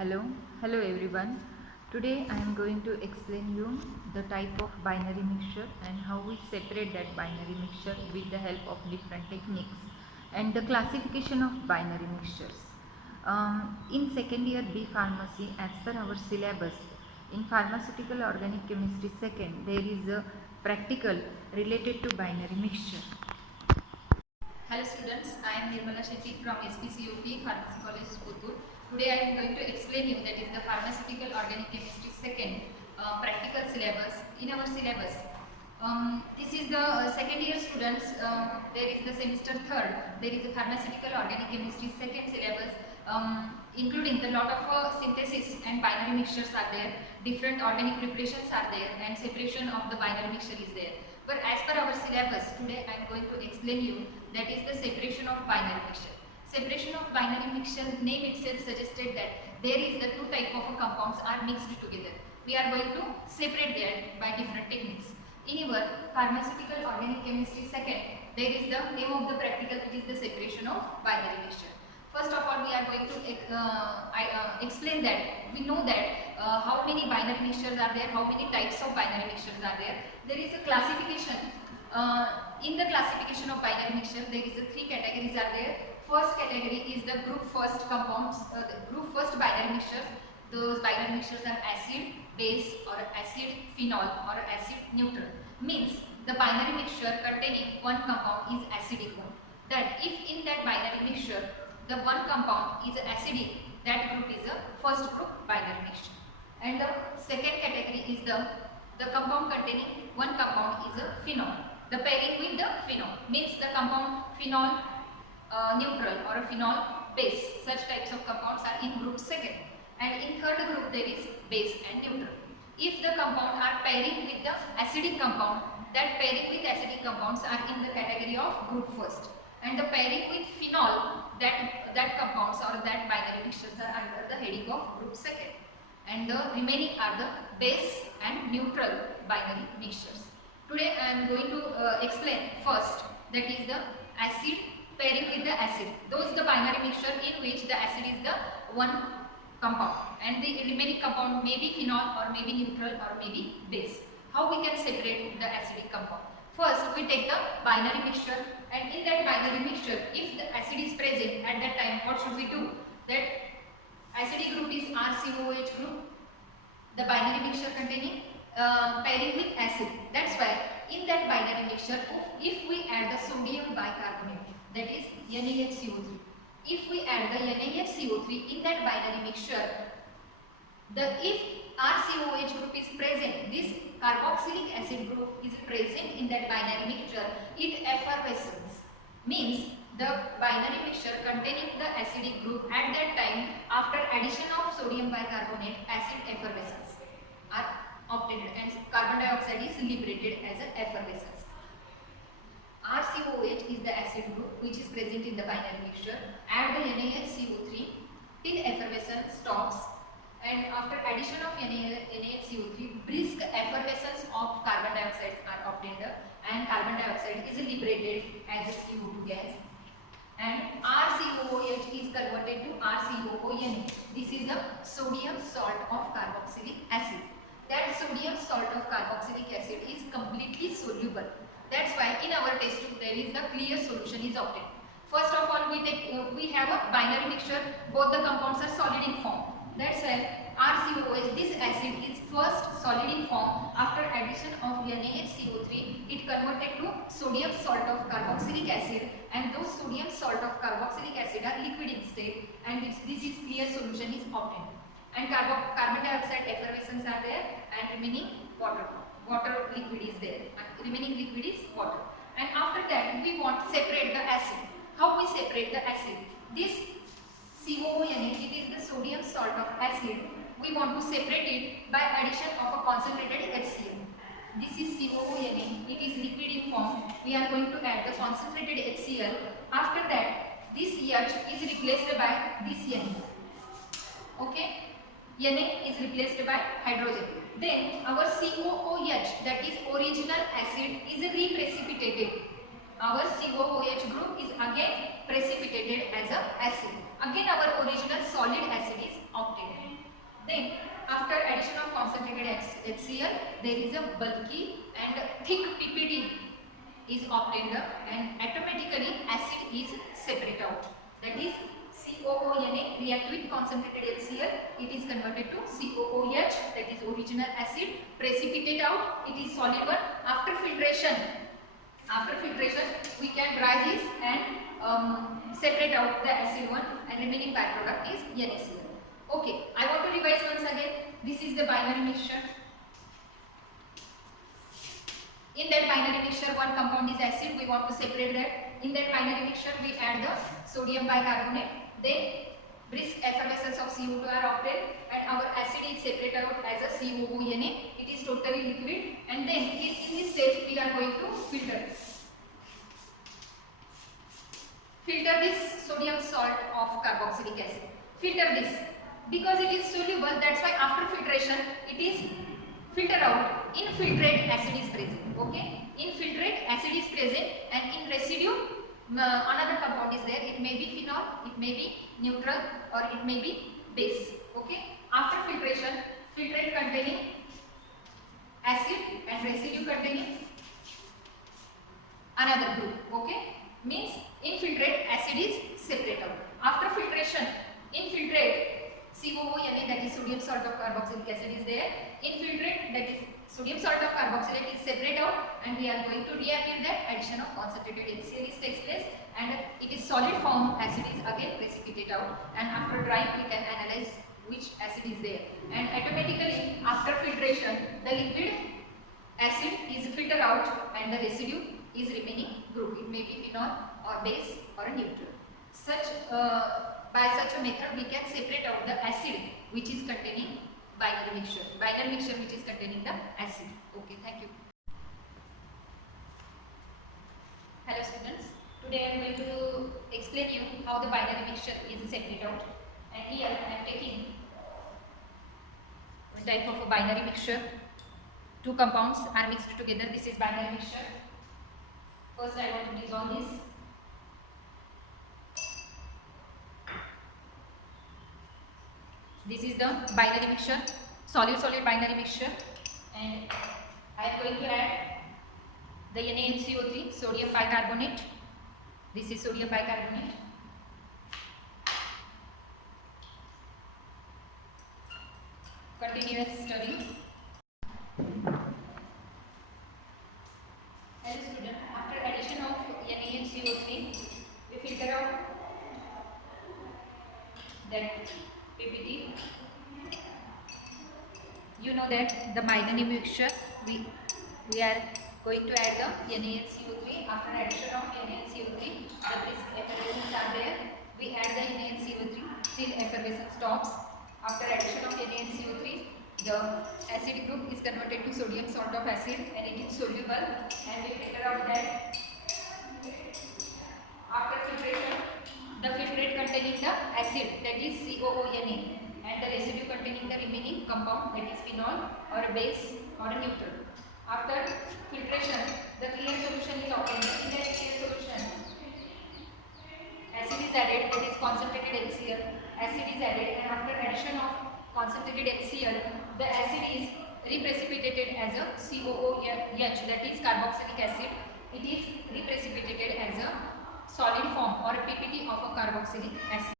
Hello, hello everyone. Today I am going to explain you the type of binary mixture and how we separate that binary mixture with the help of different techniques and the classification of binary mixtures. In second year B Pharmacy, as per our syllabus, in Pharmaceutical Organic Chemistry second, there is a practical related to binary mixture. Hello students, I am Nirmala Shetty from SPCOP Pharmacy College, Puttur. Today I am going to explain you that is the Pharmaceutical Organic Chemistry second practical syllabus. In our syllabus, this is the second year students, there is the semester third, there is the Pharmaceutical Organic Chemistry second syllabus, including the lot of synthesis and binary mixtures are there, different organic preparations are there, and separation of the binary mixture is there. But as per our syllabus, today I am going to explain you that is the separation of binary mixture. Separation of binary mixture, name itself suggested that there is the two type of compounds are mixed together. We are going to separate them by different techniques. In our Pharmaceutical Organic Chemistry second, there is the name of the practical, it is the separation of binary mixture. First of all, we are going to explain that we know that how many binary mixtures are there, how many types of binary mixtures are there. There is a classification. In the classification of binary mixture, there is a three categories are there. First category is the group first compounds, group first binary mixtures. Those binary mixtures are acid, base, or acid, phenol, or acid, neutral. Means the binary mixture containing one compound is acidic one. That if in that binary mixture the one compound is acidic, that group is a first group binary mixture. And the second category is the compound containing one compound is a phenol. The pairing with the phenol means the compound phenol neutral or a phenol base. Such types of compounds are in group second. And in third group there is base and neutral. If the compound are pairing with the acidic compound, that pairing with acidic compounds are in the category of group first. And the pairing with phenol, that compounds or that binary mixtures are under the heading of group second. And the remaining are the base and neutral binary mixtures. Today I am going to explain first, that is the acid pairing with the acid. Those the binary mixture in which the acid is the one compound and the remaining compound may be phenol or may be neutral or may be base. How we can separate the acidic compound? First we take the binary mixture, and in that binary mixture if the acid is present at that time, what should we do? That acidic group is RCOH group, the binary mixture containing pairing with acid. That's why in that binary mixture if we add the sodium bicarbonate, that is NaHCO3, if we add the NaHCO3 in that binary mixture, if RCOH group is present, this carboxylic acid group is present in that binary mixture, it effervesces. Means the binary mixture containing the acidic group at that time, after addition of sodium bicarbonate, acid effervescence are obtained and carbon dioxide is liberated as an effervescence. RCOH is the acid group which is present in the binary mixture. Add the NaHCO3 till effervescence stops, and after addition of NaHCO3, brisk effervescence of carbon dioxide are obtained and carbon dioxide is liberated as a CO2 gas, and RCOOH is converted to RCOONH. This is the sodium salt of carboxylic acid. That sodium salt of carboxylic acid is completely soluble. That's why in our test tube there is the clear solution is obtained. First of all we have a binary mixture, both the compounds are solid in form. That's why RCOH, this acid is first solid in form. After addition of NaHCO3, it converted to sodium salt of carboxylic acid, and those sodium salt of carboxylic acid are liquid in state, and this is clear solution is obtained. And carbon dioxide effervescence are there, and remaining water liquid is there, and remaining liquid is water. And after that we want to separate the acid. How we separate the acid? This COONH, it is the sodium salt of acid. We want to separate it by addition of a concentrated HCl. This is COONH, it is liquid in form. We are going to add the concentrated HCl. After that, this H is replaced by this Na. Okay, Na is replaced by hydrogen. Then our COOH, that is original acid, is reprecipitated. Our COOH group is again precipitated as a acid. Again our original solid acid is obtained. Then after addition of concentrated HCl, there is a bulky and thick PPT is obtained and automatically acid is separated out. That is COONA react with concentrated HCl, it is converted to COOH, that is original acid, precipitate out, it is solid one. After filtration we can dry this and separate out the acid one, and remaining byproduct is NaCl. Okay, I want to revise once again. This is the binary mixture. In that binary mixture, one compound is acid, we want to separate that. In that binary mixture, we add the sodium bicarbonate, then brisk effervescence of CO2 are obtained, and our acid is separated out as a COONA. It is totally liquid, and then in this stage we are going to filter this sodium salt of carboxylic acid. Filter this because it is soluble. That's why after filtration it is filter out. Infiltrate acid is present. Okay, infiltrate acid is present, and in residue another compound is there. It may be phenol, it may be neutral, or it may be base. Okay, after filtration, filtrate containing acid and residue containing another group. Okay, means infiltrate acid is separated out. After filtration, infiltrate COONA, that is sodium salt of carboxylic acid is there. Infiltrate, that is sodium salt of carboxylate is separate out, and we are going to reappear that addition of concentrated HCl is takes place, and it is solid form acid is again precipitate out, and after drying we can analyze which acid is there, and automatically after filtration the liquid acid is filtered out and the residue is remaining group. It may be phenol or base or a neutral. By such a method we can separate out the acid which is containing binary mixture which is containing the acid. Okay, thank you. Hello students, today I am going to explain you how the binary mixture is separated out, and here I am taking one type of a binary mixture. Two compounds are mixed together. This is binary mixture. First I want to dissolve this. This is the binary mixture, solid binary mixture, and I am going to add the NaCO3, sodium bicarbonate. This is sodium bicarbonate. Continuous study. As a student, after addition of NaCO3, we filter out that PPT. You know that the binary mixture we are going to add the NaCO3. After addition of NaCO3, the brisk effervescence are there. We add the NaCO3 till effervescence stops. After addition of NaCO3, the acid group is converted to sodium salt of acid, and it is soluble, and we filter out that. After filtration, the filtrate containing the acid, that is COONA, and the residue containing the remaining compound, that is phenol or a base or a neutral. After filtration, the clear solution is obtained. In that clear solution, acid is added, that is concentrated HCl. Acid is added, and after addition of concentrated HCl, the acid is reprecipitated as a COOH, that is carboxylic acid. It is reprecipitated as a solid form or a PPT of a carboxylic acid.